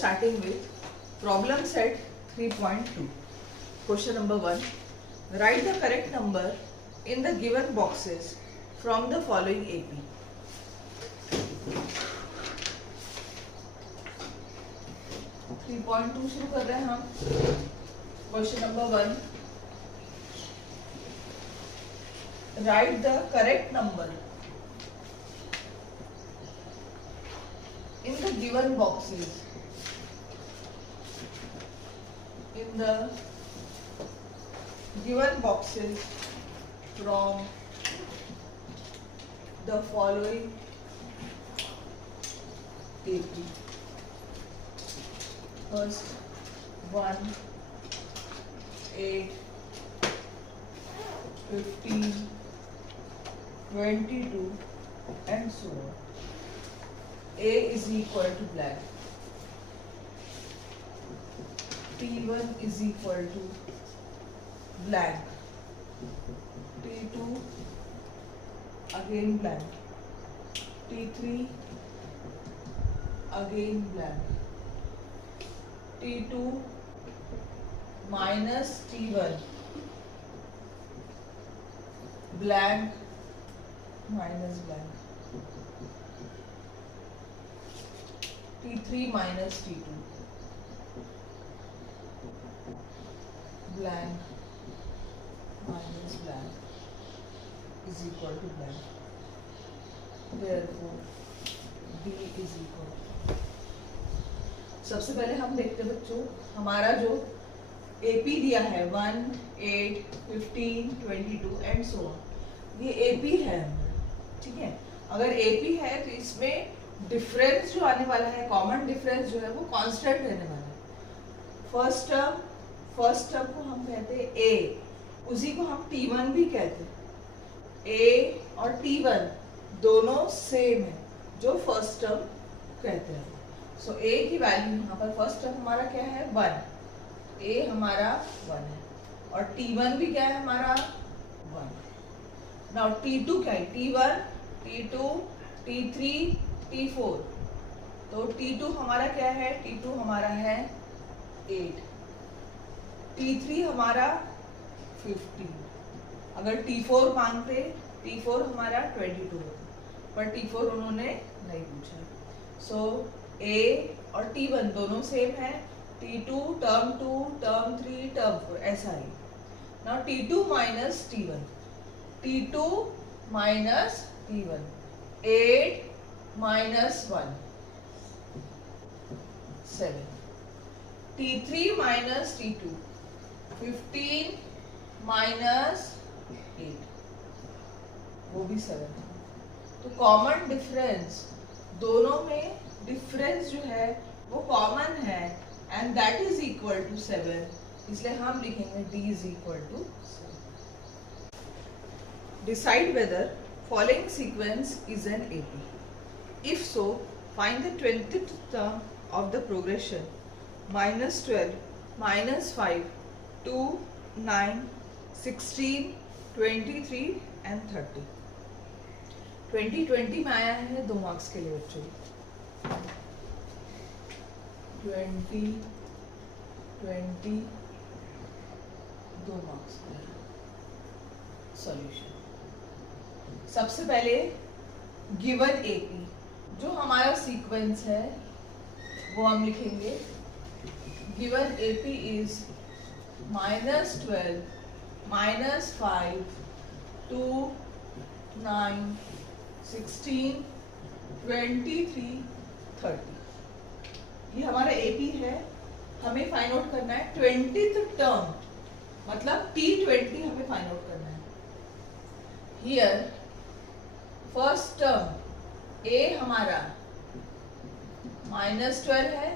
starting with problem set 3.2. Question number 1. Write the correct number in the given boxes from the following AP. शुरू कर रहे हैं हम. Question number 1. Write the correct number in the given boxes. In the given boxes from the following AP. First 1, 8, 15, 22 and so on. A is equal to blank. T1 is equal to blank. T2 again blank. T3 again blank. T2 minus T1 blank minus blank. T3 minus T2 blank minus blank is equal to blank. Therefore B is equal. सबसे पहले हम देखते हैं बच्चों, हमारा जो AP दिया है 1, 8, 15, 22 एंड सो ऑन, ये AP है. ठीक है, अगर AP है तो इसमें डिफरेंस जो आने वाला है, कॉमन डिफरेंस जो है वो कांस्टेंट रहने वाला है. फर्स्ट टर्म को हम कहते हैं A, उसी को हम T1 भी कहते हैं. A और T1 दोनों सेम है जो फर्स्ट टर्म कहते हैं. सो A की वैल्यू यहाँ पर फर्स्ट टर्म हमारा क्या है 1, A हमारा 1 है और T1 भी क्या है हमारा 1. नाउ T2 क्या है, T1, T2, T3, T4. तो T2 हमारा क्या है, T2 हमारा है 8, T3 हमारा 15. अगर T4 मांगते, T4 हमारा 22 होता, पर T4 उन्होंने नहीं पूछा. सो A और T1 दोनों सेम है. T2 टर्म 2, टर्म 3, टर्म 4 ऐसा ही. Now T2 minus T1, T2 minus T1, 8 minus 1 7, T3 minus T2 15 minus 8 वो भी 7. तो कॉमन डिफरेंस, दोनों में डिफरेंस जो है वो कॉमन है and that is equal to 7. इसलिए हम लिखेंगे D is equal to 7. Decide whether following sequence is an AP. If so find the 20th term of the progression -12, -5, 2, 9, 16, 23 and 30. 20 में आया है 2 मार्क्स के लिए बच्चों. 20 2 मार्क्स का सॉल्यूशन. सबसे पहले गिवन AP जो हमारा सीक्वेंस है वो हम लिखेंगे. Given AP is -12, -5, 2, 9, 16, 23, 30. ये हमारा AP है. हमें फाइंड आउट करना है 20th टर्म, मतलब T20 हमें फाइंड आउट करना है. हियर फर्स्ट टर्म A हमारा -12 है.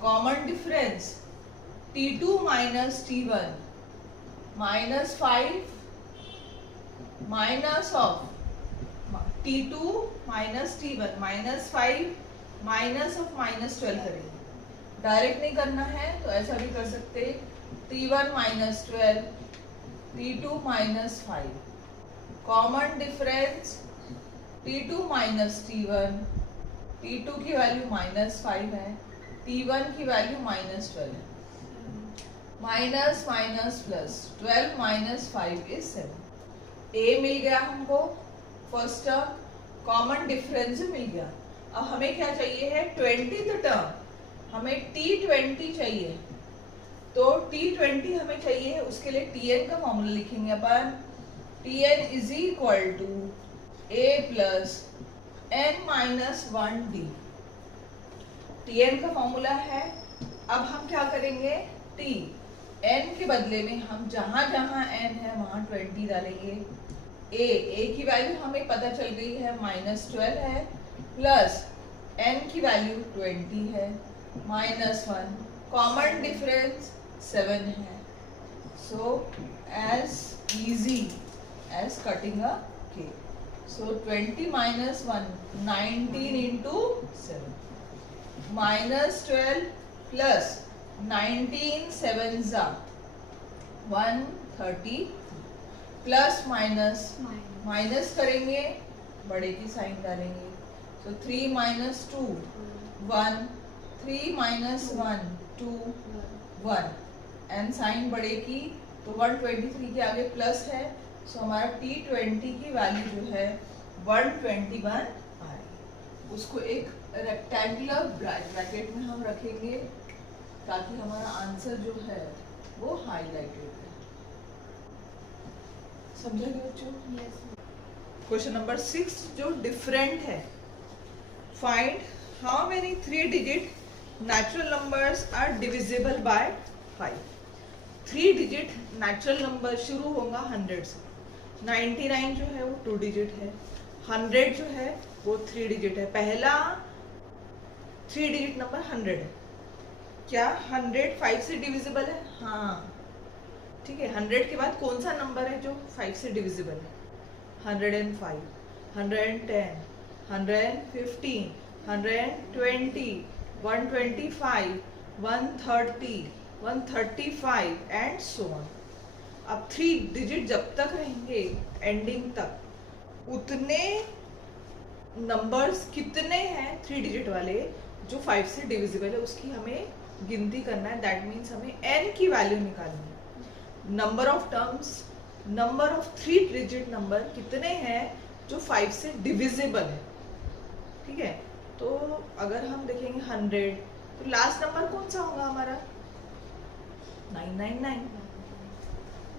Common difference T2 minus T1 -5 minus of T2 minus T1 -5 minus of -12 करेंगे. डायरेक्ट नहीं करना है तो ऐसा भी कर सकते. T1 minus 12, T2 minus 5. Common difference T2 minus T1, T2 की वैल्यू -5 है, T1 की वैल्यू -12 है, minus minus plus 12 minus 5 is 7। ए मिल गया हमको फर्स्ट टर्म, कॉमन डिफरेंस मिल गया। अब हमें क्या चाहिए है 20th टर्म, हमें T20 चाहिए। तो T20 हमें चाहिए, उसके लिए Tn का फॉर्मूला लिखेंगे अपन। Tn is equal to A plus n minus 1D। Tn का फॉर्मूला है। अब हम क्या करेंगे, T n के बदले में हम जहां जहां n है वहां 20 डालेंगे। A की वैल्यू हमें पता चल गई है -12 है, प्लस n की वैल्यू 20 है, -1, कॉमन डिफरेंस 7 है। So as easy as cutting a cake. So 20 minus 1 19 into 7, -12 plus 19 7 जा 130, प्लस माइनस माइनस करेंगे, बड़े की साइन डालेंगे। सो 3 माइनस 2 1, 3 माइनस 1 2 1, एंड साइन बड़े की, तो 123 के आगे प्लस है। सो हमारा T20 की वैल्यू जो है 121 आएगी। उसको एक रेक्टेंगुलर ब्रैकेट में हम रखेंगे ताकि हमारा आंसर जो है वो हाईलाइटेड है। समझा गया बच्चों? क्वेश्चन नंबर 6 जो डिफरेंट है, find how many 3 digit natural numbers are divisible by 5। 3 digit natural number शुरू होगा 100 से। 99 जो है वो 2 डिजिट है, 100 जो है वो 3 डिजिट है। पहला 3 डिजिट नंबर 100 है। क्या 100 5 से डिविजिबल है? हाँ, ठीक है। 100 के बाद कौन सा नंबर है जो 5 से डिविजिबल है? 105, 110, 115, 120, 125, 130, 135 एंड सो ऑन। अब 3 डिजिट जब तक रहेंगे एंडिंग तक, उतने नंबर्स कितने हैं 3 डिजिट वाले जो 5 से डिविजिबल है उसकी हमें गिनती करना है। दैट मीन्स हमें n की वैल्यू निकालनी है। Number of terms, number of 3 digit number कितने हैं जो 5 से डिविजिबल है, ठीक है। तो अगर हम देखेंगे 100, तो लास्ट नंबर कौन सा होगा हमारा? 999,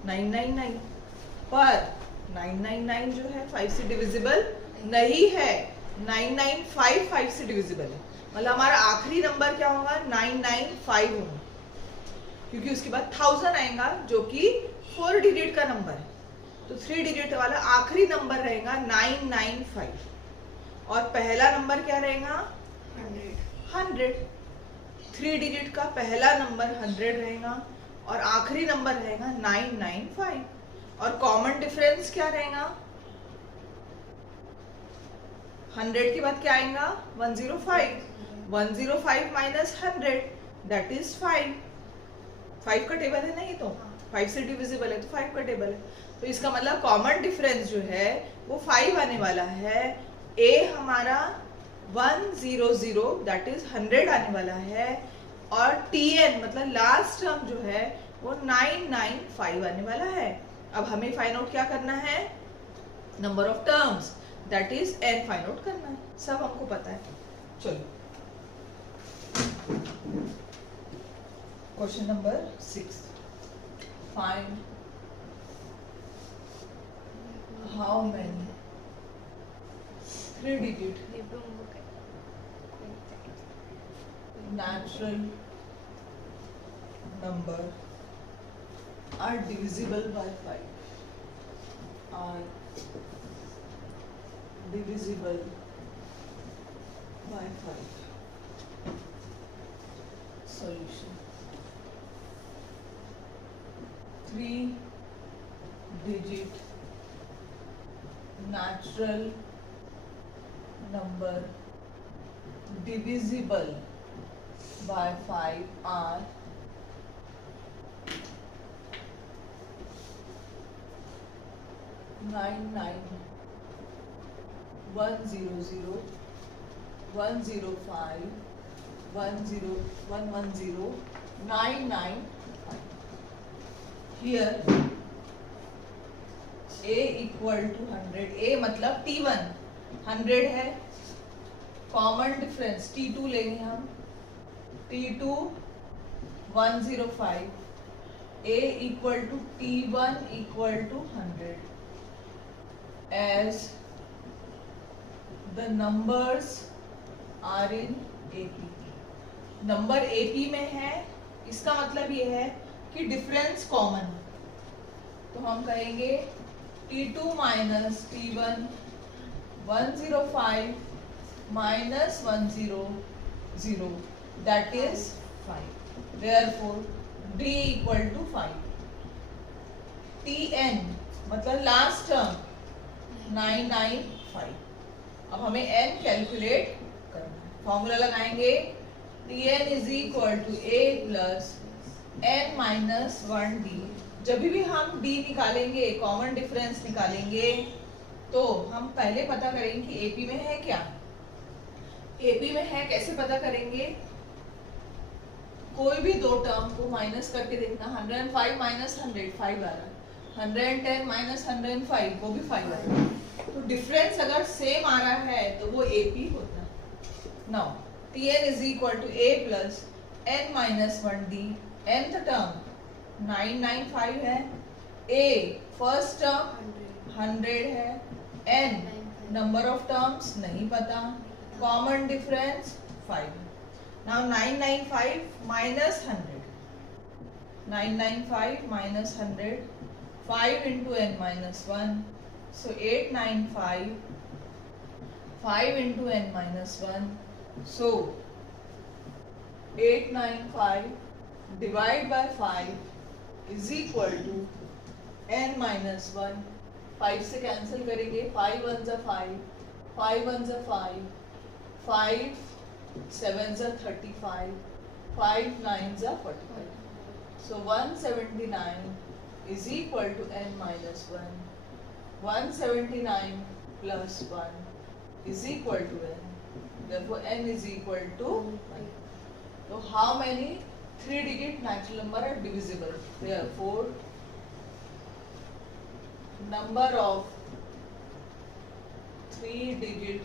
999। पर 999 जो है 5 से डिविजिबल नहीं है, 995 5 से डिविजिबल है। मतलब हमारा आखिरी नंबर क्या होगा? 995 होगा, क्योंकि उसके बाद 1000 आएगा जो कि 4 डिजिट का नंबर है। तो 3 डिजिट वाला आखिरी नंबर रहेगा 995, और पहला नंबर क्या रहेगा? 100। 3 डिजिट का पहला नंबर 100 रहेगा और आखिरी नंबर रहेगा 995। और कॉमन डिफरेंस क्या रहेगा? 100 के बाद क्या आएगा? 105। 105 माइनस 100 दैट इज 5। 5 का टेबल है नहीं, तो 5 से डिविजिबल है तो 5 का टेबल है। तो इसका मतलब कॉमन डिफरेंस जो है वो 5 आने वाला है। ए हमारा 100 दैट इज 100 आने वाला है, और Tn मतलब लास्ट टर्म जो है वो 995 आने वाला है। अब हमें फाइंड आउट क्या करना है? Number of terms that is n find out करना है। सब हमको पता है। चलो question number 6, find how many 3 digit natural number are divisible by 5, are divisible by 5. Solution: 3 digit natural number divisible by 5 are 99, 100, 105, 110,995. Here a equal to 100. a मतलब T1 100 है, common difference T2 लेंगे हम, T2 105. a equal to T1 equal to 100 as the numbers are in AP. Number AP में है, इसका मतलब ये है कि डिफरेंस कॉमन, तो हम कहेंगे T2 minus T1 105 minus 100, that is 5. Therefore D equal to 5. Tn मतलब लास्ट टर्म 995. अब हमें n कैलकुलेट करना है, फॉर्मूला लगाएंगे Tn is equal to a plus n minus 1d. जब भी हम d निकालेंगे, कॉमन डिफरेंस निकालेंगे, तो हम पहले पता करेंगे कि AP में है क्या. AP में है कैसे पता करेंगे, कोई भी दो टर्म को माइनस करके देखना. 105 माइनस 100 5 आ रहा है, 110 माइनस 105 वो भी 5 आ रहा है. तो डिफरेंस अगर सेम आ रहा है तो वो AP होता है. Now Tn is equal to a plus n minus 1d. nth term 995 है, a फर्स्ट टर्म 100 है, n नंबर ऑफ टर्म्स नहीं पता, common difference 5. Now 995 minus 100, 995 minus 100, 5 into n minus 1, so 895, 5 into n minus 1, so 895 divide by 5 is equal to n minus 1. 5 से cancel करेंगे, 5 1 जा 5, 5 1 जा 5, 5 7 जा 35, 5 9 जा 45. So 179 is equal to n minus 1. 179 plus 1 is equal to n. Therefore n is equal to 1. So how many 3-digit natural number are divisible? Therefore number of 3-digit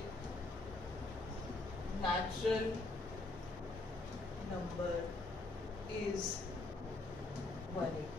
natural number is 180.